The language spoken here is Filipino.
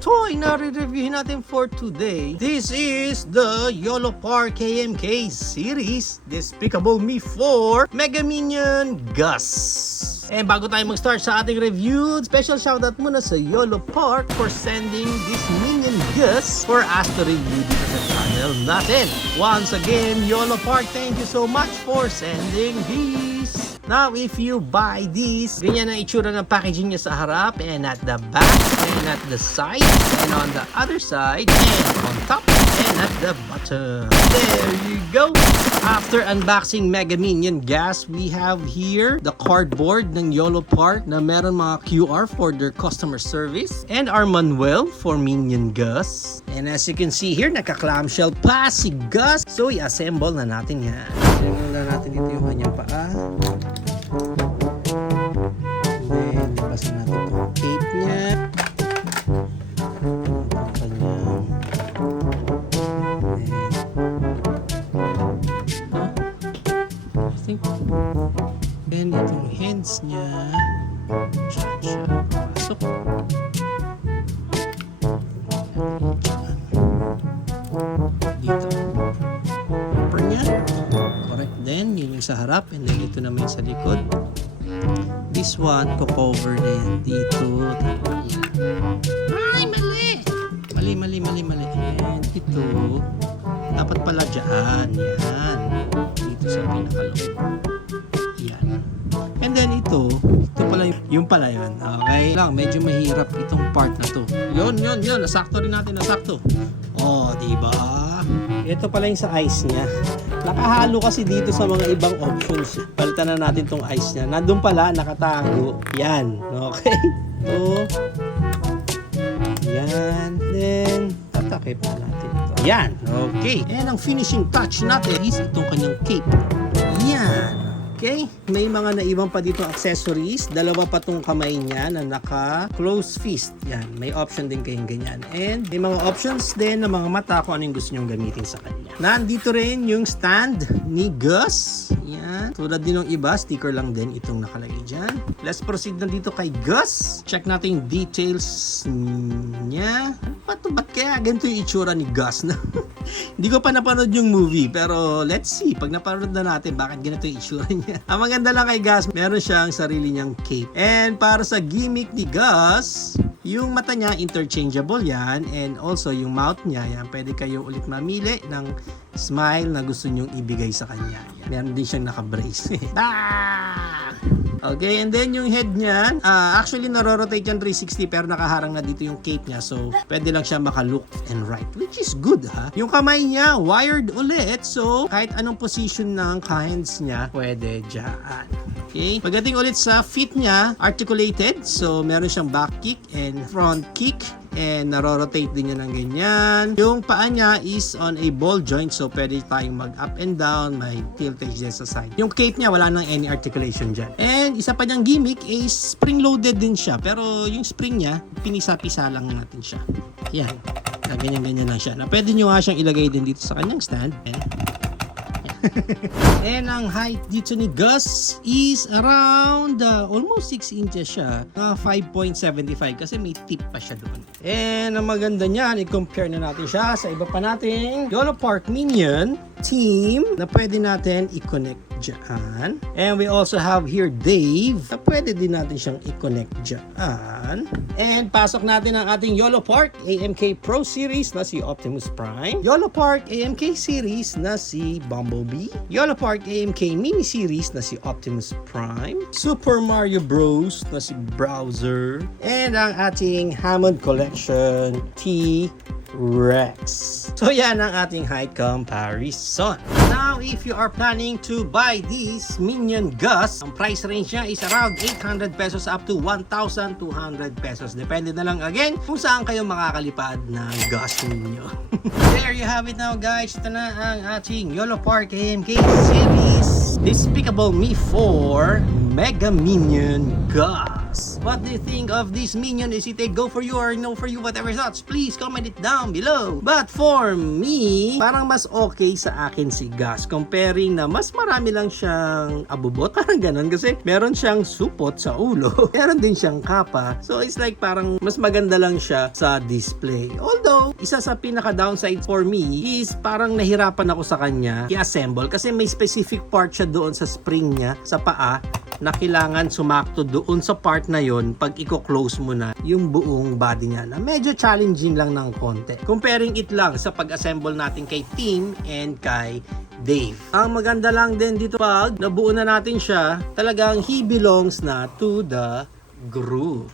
toy na re-reviewin natin for today. This is the YOLO Park AMK series, Despicable Me 4 Mega Minion Gus. Eh bago tayo mag-start sa ating review, special shoutout muna sa YOLO Park for sending this Minion Gus for us to review dito sa channel natin. Once again, YOLO Park, thank you so much for sending these. Now, if you buy this, ganyan ang itsura ng packaging niya sa harap and at the back and at the side and on the other side and on top and at the bottom. There you go! After unboxing Mega Minion Gas, we have here the cardboard ng YOLO Park na meron mga QR for their customer service and our manual for Minion Gus. And as you can see here, naka-clamshell pa si Gus. So, i-assemble na natin yan. Assemble na natin dito yung kanyang paa. Then, labasan natin itong cape niya. Ang kanyang then itong hands niya. Siya pasok. Dito. Upper niya. Correct. Then, yun yung sa harap. And then, ito naman yung sa likod. This one, cover din dito. Ay, mali! Mali. And ito, dapat pala dyan. Yan. Dito sa pinakaloob. Yan. And then ito pala yung pala yun. Okay lang, medyo mahirap itong part na to. Yun. Nasakto rin natin, nasakto. Oh, diba? Ito pala yung sa eyes niya. Nakahalo kasi dito sa mga ibang options. Palitan na natin tong eyes niya. Nandun pala, nakatago. Yan. Okay? So, yan. Then, tatakip na natin ito. Yan. Okay. And ang finishing touch natin is itong kanyang cape. Yan. Okay, may mga naiwan pa dito accessories. Dalawa pa tong kamay niya na naka-close fist. Yan, may option din kayong ganyan. And may mga options din na mga mata kung ano yung gusto nyong gamitin sa kanya. Nandito rin yung stand ni Gus. Yan, tulad din ng iba, sticker lang din itong nakalagay dyan. Let's proceed na dito kay Gus. Check natin yung details niya. Ba't kaya ganito yung itsura ni Gus? Hindi ko pa napanood yung movie, pero let's see. Pag napanood na natin, bakit ganito yung itsura niya? Ang maganda lang kay Gus, meron siyang sarili niyang cape. And para sa gimmick ni Gus, yung mata niya interchangeable yan, and also yung mouth niya, yan, pwede kayo ulit mamili ng smile na gusto nyong ibigay sa kanya. Yan. Meron din siyang naka-brace. Okay, and then yung head niyan, actually naro-rotate yan 360 pero nakaharang na dito yung cape niya, so pwede lang siya maka-look and right, which is good ha. Yung kamay niya, wired ulit, so kahit anong position ng hands niya, pwede dyan. Okay, pagdating ulit sa feet niya, articulated, so meron siyang back kick and front kick, and naro-rotate din niya ng ganyan. Yung paa niya is on a ball joint, so pwede tayong mag-up and down, may tiltage din sa side. Yung cape niya, wala nang any articulation dyan. And isa pa niyang gimmick is spring-loaded din siya, pero yung spring niya, pinisa-pisa lang natin siya. Yan. Ganyan-ganyan lang siya. Na pwede nyo nga siyang ilagay din dito sa kanyang stand. And ang height dito ni Gus is around almost 6 inches siya, 5.75 kasi may tip pa siya doon. And ang maganda niyan, i-compare na natin siya sa iba pa nating YOLO Park Minion team na pwede natin i-connect dyan. And we also have here Dave na pwede din natin siyang i-connect dyan. And pasok natin ang ating YOLO Park AMK Pro Series na si Optimus Prime, YOLO Park AMK Series na si Bumblebee, YOLO Park AMK Mini Series na si Optimus Prime, Super Mario Bros na si Bowser, and ang ating Hammond Collection T-Rex. So yan ang ating height comparison. Now, if you are planning to buy this Minion Gus, ang price range niya is around 800 pesos up to 1,200 pesos. Depende na lang again kung saan kayo makakalipad ng Gus ninyo. There you have it now guys. Ito na ang ating YOLO Park AMK series Despicable Me 4 Mega Minion Gus. Gus. What do you think of this Minion? Is it a go for you or no for you? Whatever thoughts, please comment it down below. But for me, parang mas okay sa akin si Gus. Comparing na mas marami lang siyang abubot, parang ganun. Kasi meron siyang supot sa ulo. Meron din siyang kapa. So it's like parang mas maganda lang siya sa display. Although, isa sa pinaka-downside for me is parang nahirapan ako sa kanya i-assemble kasi may specific part siya doon sa spring niya, sa paa, na kailangan sumakto doon sa part na yon pag i-close mo na yung buong body niya na medyo challenging lang ng konti. Comparing it lang sa pag-assemble natin kay Tim and kay Dave. Ang maganda lang din dito pag nabuo na natin siya, talagang he belongs na to the group.